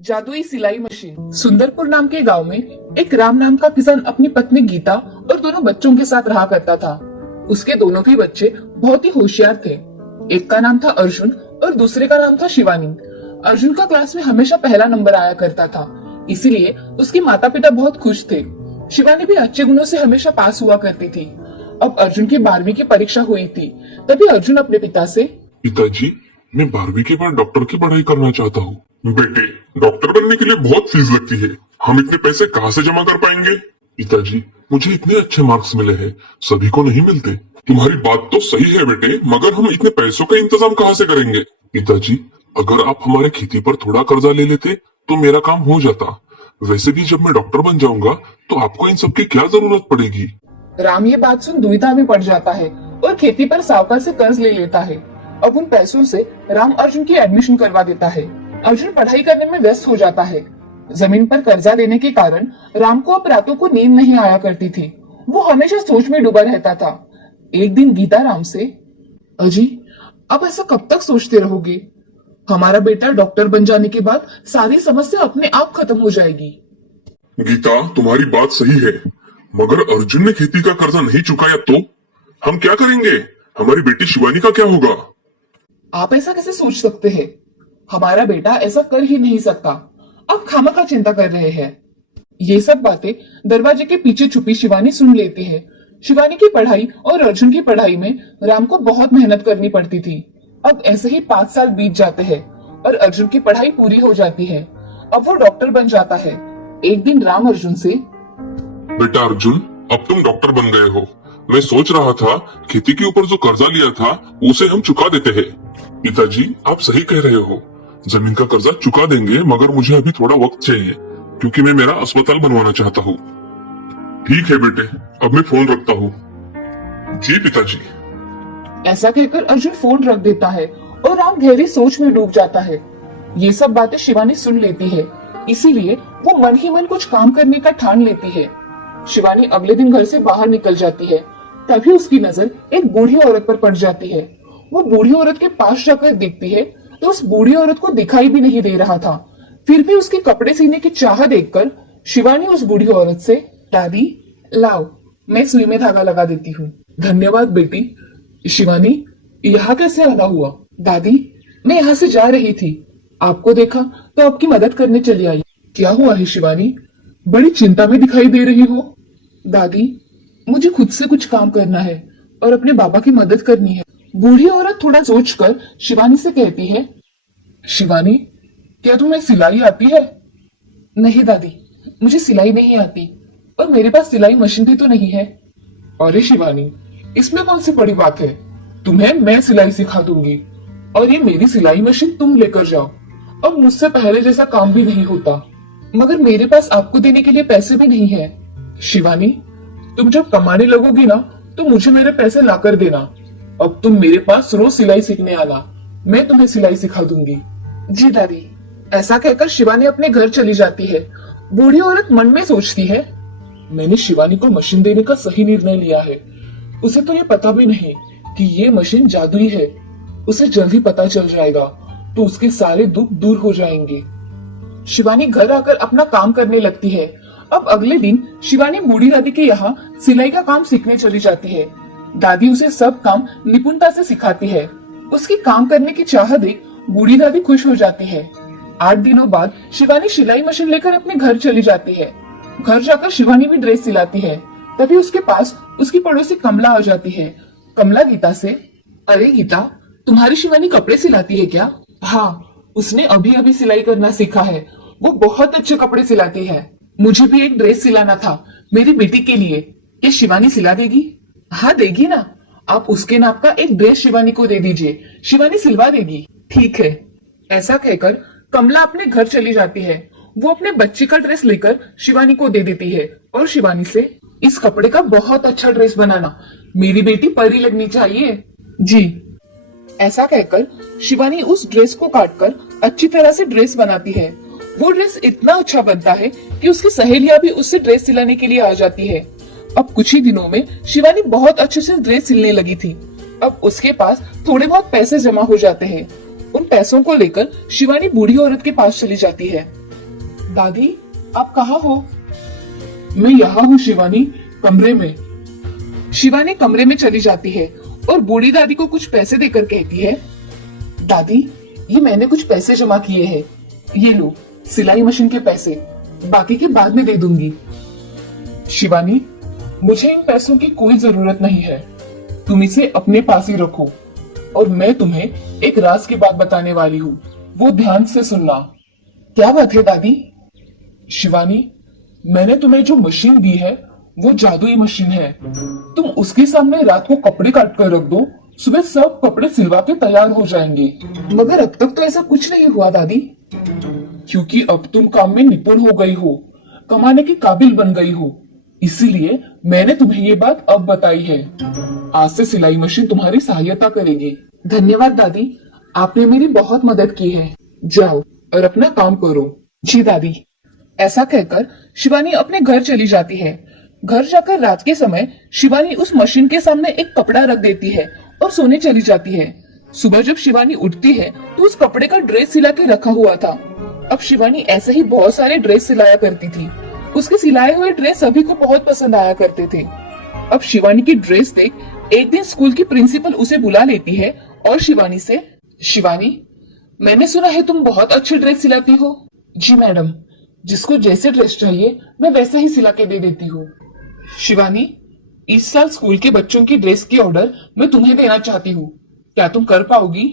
जादुई सिलाई मशीन। सुंदरपुर नाम के गांव में एक राम नाम का किसान अपनी पत्नी गीता और दोनों बच्चों के साथ रहा करता था। उसके दोनों भी बच्चे बहुत ही होशियार थे। एक का नाम था अर्जुन और दूसरे का नाम था शिवानी। अर्जुन का क्लास में हमेशा पहला नंबर आया करता था, इसीलिए उसके माता पिता बहुत खुश थे। शिवानी भी अच्छे गुणों से हमेशा पास हुआ करती थी। अब अर्जुन की 12वीं की परीक्षा हुई थी, तभी अर्जुन अपने पिता से, पिताजी, मैं 12वीं के बाद डॉक्टर की पढ़ाई करना चाहता हूँ। बेटे, डॉक्टर बनने के लिए बहुत फीस लगती है, हम इतने पैसे कहाँ से जमा कर पाएंगे? पिताजी, मुझे इतने अच्छे मार्क्स मिले हैं, सभी को नहीं मिलते। तुम्हारी बात तो सही है बेटे, मगर हम इतने पैसों का इंतजाम कहाँ से करेंगे? पिताजी, अगर आप हमारे खेती पर थोड़ा कर्जा ले लेते तो मेरा काम हो जाता। वैसे भी जब मैं डॉक्टर बन जाऊंगा तो आपको इन सब की क्या जरूरत पड़ेगी? राम ये बात सुन दुविधा में पड़ जाता है और खेती पर साहूकार से कर्ज ले लेता है। अब उन पैसों से राम अर्जुन की एडमिशन करवा देता है। अर्जुन पढ़ाई करने में व्यस्त हो जाता है। जमीन पर कर्जा लेने के कारण राम को अब रातों को नींद नहीं आया करती थी। वो हमेशा सोच में डूबा रहता था। एक दिन गीता राम से, अजी, अब ऐसा कब तक सोचते रहोगे? हमारा बेटा डॉक्टर बन जाने के बाद सारी समस्या अपने आप खत्म हो जाएगी। गीता, तुम्हारी बात सही है, मगर अर्जुन ने खेती का कर्जा नहीं चुकाया तो हम क्या करेंगे? हमारी बेटी शिवानी का क्या होगा? आप ऐसा कैसे सोच सकते हैं? हमारा बेटा ऐसा कर ही नहीं सकता। आप खामखा चिंता कर रहे हैं। ये सब बातें दरवाजे के पीछे छुपी शिवानी सुन लेती है। शिवानी की पढ़ाई और अर्जुन की पढ़ाई में राम को बहुत मेहनत करनी पड़ती थी। अब ऐसे ही 5 साल बीत जाते हैं और अर्जुन की पढ़ाई पूरी हो जाती है। अब वो डॉक्टर बन जाता है। एक दिन राम अर्जुन से, बेटा अर्जुन, अब तुम डॉक्टर बन गए हो। मैं सोच रहा था खेती के ऊपर जो कर्जा लिया था उसे हम चुका देते हैं। पिताजी, आप सही कह रहे हो, जमीन का कर्जा चुका देंगे, मगर मुझे अभी थोड़ा वक्त चाहिए क्योंकि मैं मेरा अस्पताल बनवाना चाहता हूँ। ठीक है बेटे, अब मैं फोन रखता हूँ। जी पिताजी। ऐसा कहकर अर्जुन फोन रख देता है और राम गहरी सोच में डूब जाता है। ये सब बातें शिवानी सुन लेती है, इसीलिए वो मन ही मन कुछ काम करने का ठान लेती है। शिवानी अगले दिन घर से बाहर निकल जाती है। तभी उसकी नजर एक बूढ़ी औरत पर पड़ जाती है। वो बूढ़ी औरत के पास जाकर देखती है तो उस बूढ़ी औरत को दिखाई भी नहीं दे रहा था। फिर भी उसके कपड़े सीने की चाह देखकर शिवानी उस बूढ़ी औरत से, दादी, लाओ, मैं सुई में धागा लगा देती हूँ। धन्यवाद बेटी। शिवानी, यहाँ कैसे आना हुआ? दादी, मैं यहाँ से जा रही थी, आपको देखा तो आपकी मदद करने चली आई। क्या हुआ है शिवानी? बड़ी चिंता में दिखाई दे रही हो। दादी, मुझे खुद से कुछ काम करना है और अपने बाबा की मदद करनी है। बूढ़ी औरत थोड़ा सोचकर शिवानी से कहती है, शिवानी, क्या तुम्हें सिलाई आती है? नहीं दादी, मुझे सिलाई नहीं आती और मेरे पास सिलाई मशीन भी तो नहीं है। अरे शिवानी, इसमें कौन सी बड़ी बात है? तुम्हें मैं सिलाई सिखा दूंगी और ये मेरी सिलाई मशीन तुम लेकर जाओ। अब मुझसे पहले जैसा काम भी नहीं होता, मगर मेरे पास आपको देने के लिए पैसे भी नहीं है। शिवानी, तुम जब कमाने लगोगी ना तो मुझे मेरे पैसे लाकर देना। अब तुम मेरे पास रोज सिलाई सीखने आना, मैं तुम्हें सिलाई सिखा दूंगी। जी दादी। ऐसा कहकर शिवानी अपने घर चली जाती है। बूढ़ी औरत मन में सोचती है, मैंने शिवानी को मशीन देने का सही निर्णय लिया है। उसे तो ये पता भी नहीं कि ये मशीन जादुई है। उसे जल्दी पता चल जाएगा तो उसके सारे दुख दूर हो जाएंगे। शिवानी घर आकर अपना काम करने लगती है। अब अगले दिन शिवानी बूढ़ी दादी के यहाँ सिलाई का काम सीखने चली जाती है। दादी उसे सब काम निपुणता से सिखाती है। उसकी काम करने की चाह देख बूढ़ी दादी खुश हो जाती है। 8 दिनों बाद शिवानी सिलाई मशीन लेकर अपने घर चली जाती है। घर जाकर शिवानी भी ड्रेस सिलाती है। तभी उसके पास उसकी पड़ोसी कमला आ जाती है। कमला गीता से, अरे गीता, तुम्हारी शिवानी कपड़े सिलाती है क्या? हाँ, उसने अभी अभी सिलाई करना सीखा है। वो बहुत अच्छे कपड़े सिलाती है। मुझे भी एक ड्रेस सिलाना था मेरी बेटी के लिए। क्या शिवानी सिला देगी? हाँ देगी ना। आप उसके नाप का एक ड्रेस शिवानी को दे दीजिए, शिवानी सिलवा देगी। ठीक है। ऐसा कहकर कमला अपने घर चली जाती है। वो अपने बच्चे का ड्रेस लेकर शिवानी को दे देती है और शिवानी से, इस कपड़े का बहुत अच्छा ड्रेस बनाना, मेरी बेटी परी लगनी चाहिए। जी। ऐसा कहकर शिवानी उस ड्रेस को काटकर अच्छी तरह से ड्रेस बनाती है। वो ड्रेस इतना अच्छा बनता है कि उसकी सहेलियां भी उससे ड्रेस सिलाने के लिए आ जाती है। अब कुछ ही दिनों में शिवानी बहुत अच्छे से ड्रेस सिलने लगी थी। अब उसके पास थोड़े बहुत पैसे जमा हो जाते हैं। उन पैसों को लेकर शिवानी बूढ़ी औरत के पास चली जाती है। दादी, आप कहाँ हो? मैं यहाँ हूँ शिवानी, कमरे में। शिवानी कमरे में चली जाती है और बूढ़ी दादी को कुछ पैसे देकर कहती है, दादी, ये मैंने कुछ पैसे जमा किए हैं, ये लो सिलाई मशीन के पैसे, बाकी के बाद में दे दूंगी। शिवानी, मुझे इन पैसों की कोई जरूरत नहीं है, तुम इसे अपने पास ही रखो और मैं तुम्हें एक राज की बात बताने वाली हूँ, वो ध्यान से सुनना। क्या बात है दादी? शिवानी, मैंने तुम्हें जो मशीन दी है वो जादुई मशीन है। तुम उसके सामने रात को कपड़े काट कर रख दो, सुबह सब कपड़े सिलवा के तैयार हो जाएंगे। मगर अब तक तो ऐसा कुछ नहीं हुआ दादी। क्योंकि अब तुम काम में निपुण हो गई हो, कमाने की काबिल बन गई हो, इसीलिए मैंने तुम्हें ये बात अब बताई है। आज से सिलाई मशीन तुम्हारी सहायता करेगी। धन्यवाद दादी, आपने मेरी बहुत मदद की है। जाओ और अपना काम करो। जी दादी। ऐसा कहकर शिवानी अपने घर चली जाती है। घर जाकर रात के समय शिवानी उस मशीन के सामने एक कपड़ा रख देती है और सोने चली जाती है। सुबह जब शिवानी उठती है तो उस कपड़े का ड्रेस सिला के रखा हुआ था। अब शिवानी ऐसे ही बहुत सारे ड्रेस सिलाया करती थी। उसके सिलाए हुए ड्रेस सभी को बहुत पसंद आया करते थे। अब शिवानी की ड्रेस देख एक दिन स्कूल की प्रिंसिपल उसे बुला लेती है और शिवानी से, शिवानी, मैंने सुना है तुम बहुत अच्छी ड्रेस सिलाती हो। जी मैडम, जिसको जैसे ड्रेस चाहिए मैं वैसे ही सिला के दे देती हूँ। शिवानी, इस साल स्कूल के बच्चों की ड्रेस की ऑर्डर मैं तुम्हें देना चाहती हूँ, क्या तुम कर पाओगी?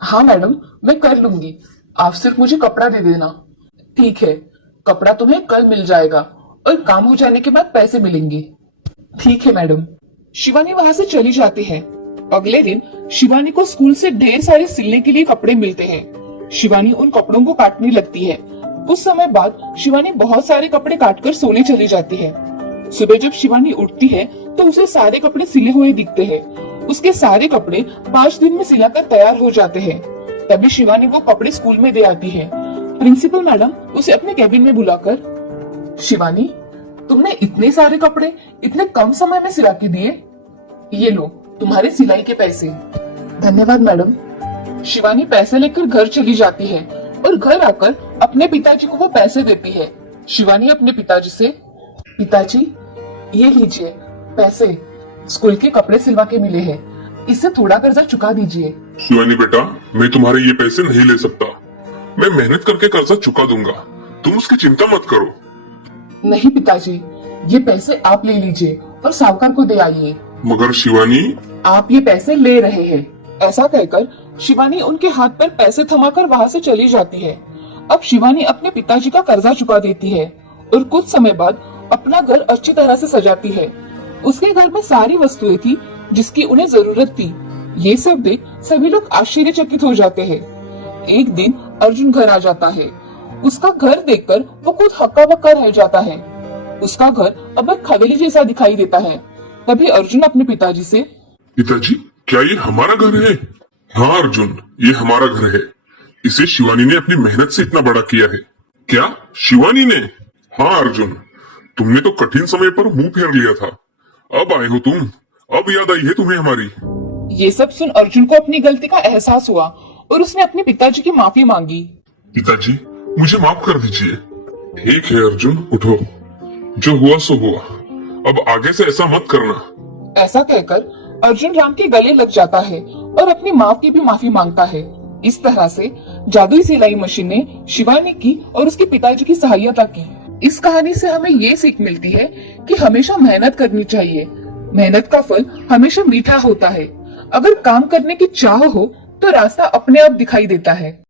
हाँ मैडम, मैं कर लूंगी, आप सिर्फ मुझे कपड़ा दे देना। ठीक है, कपड़ा तुम्हें कल मिल जाएगा और काम हो जाने के बाद पैसे मिलेंगे। ठीक है मैडम। शिवानी वहां से चली जाती है। अगले दिन शिवानी को स्कूल से ढेर सारे सिलने के लिए कपड़े मिलते हैं। शिवानी उन कपड़ों को काटने लगती है। कुछ समय बाद शिवानी बहुत सारे कपड़े काटकर सोने चली जाती है। सुबह जब शिवानी उठती है तो उसे सारे कपड़े सिले हुए दिखते हैं। उसके सारे कपड़े 5 दिन में सिलाकर तैयार हो जाते हैं। तभी शिवानी वो कपड़े स्कूल में दे आती है। प्रिंसिपल मैडम उसे अपने कैबिन में बुलाकर, शिवानी, तुमने इतने सारे कपड़े इतने कम समय में सिला के दिए, ये लो तुम्हारे सिलाई के पैसे। धन्यवाद मैडम। शिवानी पैसे लेकर घर चली जाती है और घर आकर अपने पिताजी को वो पैसे देती है। शिवानी अपने पिताजी से, पिताजी, ये लीजिए पैसे, स्कूल के कपड़े सिलवा के मिले हैं, इससे थोड़ा कर्जा चुका दीजिए। शिवानी बेटा, मैं तुम्हारे ये पैसे नहीं ले सकता, मैं मेहनत करके कर्जा चुका दूंगा, तुम उसकी चिंता मत करो। नहीं पिताजी, ये पैसे आप ले लीजिए और साहूकार को दे आइए। मगर शिवानी, आप ये पैसे ले रहे हैं। ऐसा कहकर शिवानी उनके हाथ पर पैसे थमाकर वहां से चली जाती है। अब शिवानी अपने पिताजी का कर्जा चुका देती है और कुछ समय बाद अपना घर अच्छी तरह से सजाती है। उसके घर में सारी वस्तुएं थी जिसकी उन्हें जरूरत थी। ये सब देख सभी लोग आश्चर्यचकित हो जाते हैं। एक दिन अर्जुन घर आ जाता है। उसका घर देखकर वो खुद हक्का बक्का रह जाता है। उसका घर अब एक हवेली जैसा दिखाई देता है। तभी अर्जुन अपने पिताजी से, पिताजी, क्या ये हमारा घर है? हाँ अर्जुन, ये हमारा घर है, इसे शिवानी ने अपनी मेहनत से इतना बड़ा किया है। क्या शिवानी ने? हाँ अर्जुन, तुमने तो कठिन समय पर मुंह फेर लिया था, अब आए हो तुम, अब याद आई है तुम्हें हमारी। ये सब सुन अर्जुन को अपनी गलती का एहसास हुआ और उसने अपने पिताजी की माफी मांगी। पिताजी, मुझे माफ कर दीजिए। ठीक है अर्जुन, उठो, जो हुआ सो हुआ, अब आगे से ऐसा मत करना। ऐसा कहकर अर्जुन राम के गले लग जाता है और अपनी माँ की भी माफी मांगता है। इस तरह से जादुई सिलाई मशीन ने शिवानी की और उसके पिताजी की सहायता की। इस कहानी से हमें ये सीख मिलती है कि हमेशा मेहनत करनी चाहिए। मेहनत का फल हमेशा मीठा होता है। अगर काम करने की चाह हो तो रास्ता अपने आप दिखाई देता है।